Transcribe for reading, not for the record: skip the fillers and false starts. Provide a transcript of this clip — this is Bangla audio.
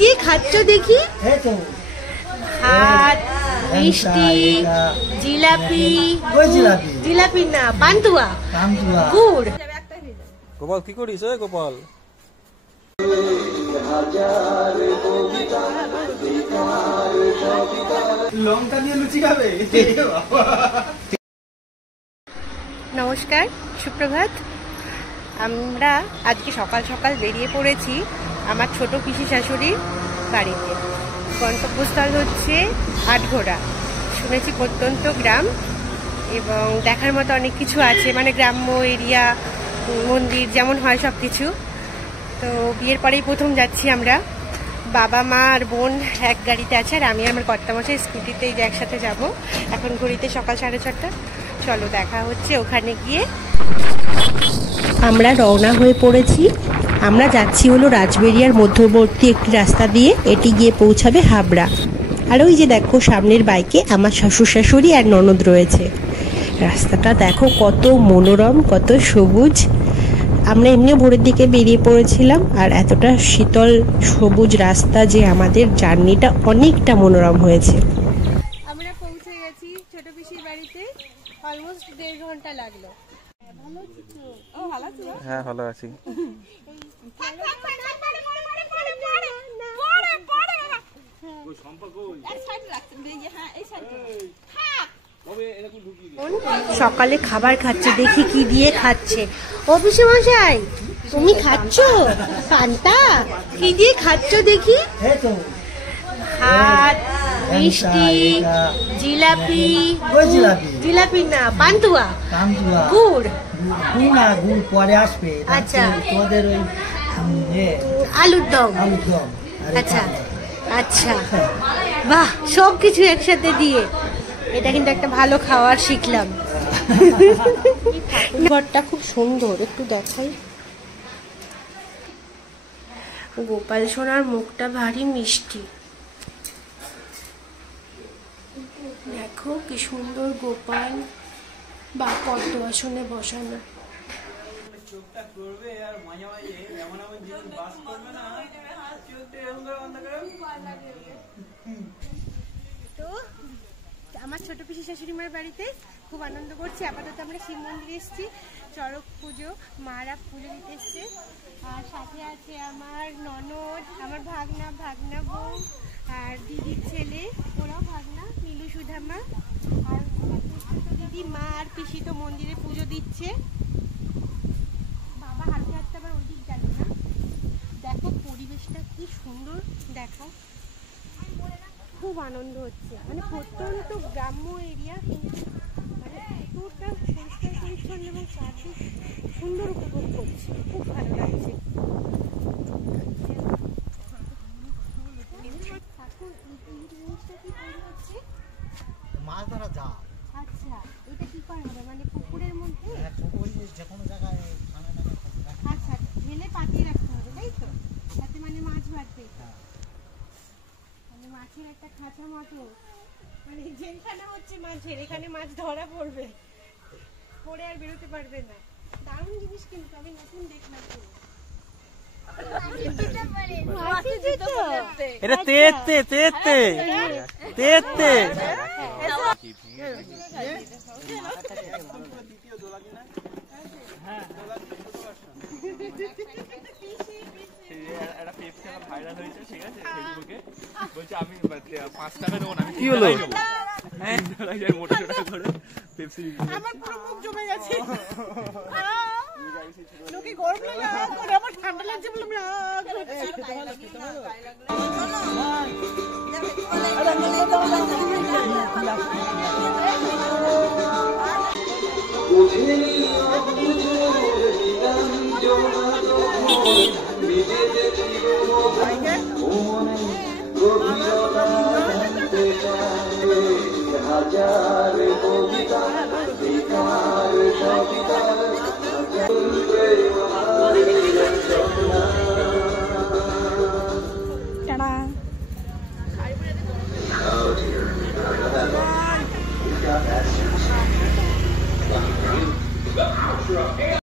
দিয়ে খাচ্ছ দেখি? ভাত, মিষ্টি, জিলাপি, জিলাপি না পান্তুয়া, গুড়। গোপাল কি করিস গোপাল? লঙ্কা দিয়ে লুচি খাবে? নমস্কার, সুপ্রভাত। আমরা আজকে সকাল সকাল বেরিয়ে পড়েছি আমার ছোট পিসি শাশুড়ির বাড়িতে। গন্তব্যস্থল হচ্ছে আটঘোড়া। শুনেছি প্রত্যন্ত গ্রাম এবং দেখার মতো অনেক কিছু আছে, মানে গ্রাম্য এরিয়া, মন্দির যেমন হয় সব কিছু। তো বিয়ের পরেই প্রথম যাচ্ছি আমরা, বাবা মা আর বোন এক গাড়িতে আছে, আর আমি আমার কর্তামশাই স্কুটিতে যে একসাথে যাব। এখন ঘড়িতে সকাল 6:30। চলো দেখা হচ্ছে ওখানে গিয়ে। আমরা রওনা হয়ে পড়েছি। আমরা যাচ্ছি হলো রাজবেরিয়ার মধ্যবর্তী একটি রাস্তা দিয়ে, এটি গিয়ে পৌঁছাবে হাবড়া। আর ওই যে দেখো সামনের বাইকে আমার শ্বশুর শাশুড়ি আর ননদ রয়েছে। রাস্তাটা দেখো কত মনোরম, কত সবুজ। আমরা এমনিও ভোরের দিকে বেরিয়ে পড়েছিলাম, আর এতটা শীতল সবুজ রাস্তা যে আমাদের জার্নিটা অনেকটা মনোরম হয়েছে। আমরা পৌঁছে গেছি ছোট পিসির বাড়িতে। অলমোস্ট 1.5 ঘন্টা লাগলো। হ্যাঁ ভালো আছি। সকালে খাবার খাচ্ছে, দেখি কি দিয়ে খাচ্ছে। ও পিসি মশাই, তুমি খাচ্ছ পান্তা? কি দিয়ে খাচ্ছ দেখি? ভাত, মিষ্টি, জিলাপি, জিলাপি না পান্তুয়া, গুড়। গুড় পরে আসবে। আচ্ছা, তোদের ওই আলুর দম। আচ্ছা আচ্ছা, বাহ, সব কিছু একসাথে দিয়ে। এটা কিন্তু একটা ভালো খাওয়ার শিখলাম। ঘরটা খুব সুন্দর, একটু দেখাই। গোপাল সোনার মুখটা ভারী মিষ্টি। দেখো কি সুন্দর গোপাল, বা পদ্ম আসনে বসানো। তো আমার ছোট পিসি শাশুড়ি মার বাড়িতে খুব আনন্দ করছি। আপাতত আমরা শিব মন্দিরে এসেছি, চড়ক পুজো, মারা পুজো দিতে এসছে। আর সাথে আছে আমার ননদ, আমার ভাগনা বউ আর দিদির ছেলে, ওরাও ভাগনা, নীলু সুধামা। আর দিদি মা আর পিসি তো মন্দিরে পুজো দিচ্ছে। বাবা হাঁটতে হাঁটতে আবার ওই দিক গেল না। দেখো পরিবেশটা কি সুন্দর, দেখো খুব আনন্দ হচ্ছে। মানে প্রত্যন্ত গ্রাম্য এরিয়া, কিন্তু মানে এতটা পরিষ্কার পরিচ্ছন্ন এবং চারদিক সুন্দর উপভোগ করছি, খুব ভালো লাগছে। মাছ ধরা জাল। আচ্ছা, এটা কি করা হবে? মানে পুকুরের মধ্যে যে কোনো জায়গায়। আচ্ছা, ঢেলে পাতিয়ে রাখতে হবে, তাই তো? তাতে মানে মাছ বাড়বে। মানে মাছের একটা খাঁচা মতো, মানে যেখানে হচ্ছে মাছের, এখানে মাছ ধরা পড়বে, পরে আর বেরোতে পারবে না। দারুণ জিনিস, কিন্তু আমি নতুন দেখলাম। এটা তেতে তেতে তেতে। ভাইরাল হয়েছে, ঠিক আছে, ফেসবুকে বলছে আমি 5 টাকা দেবো না। কি হলো? আমার পুরো মুখ জমে গেছে। লোকে গরম লাগে, আমার ঠান্ডা লাগছে বলে হাজার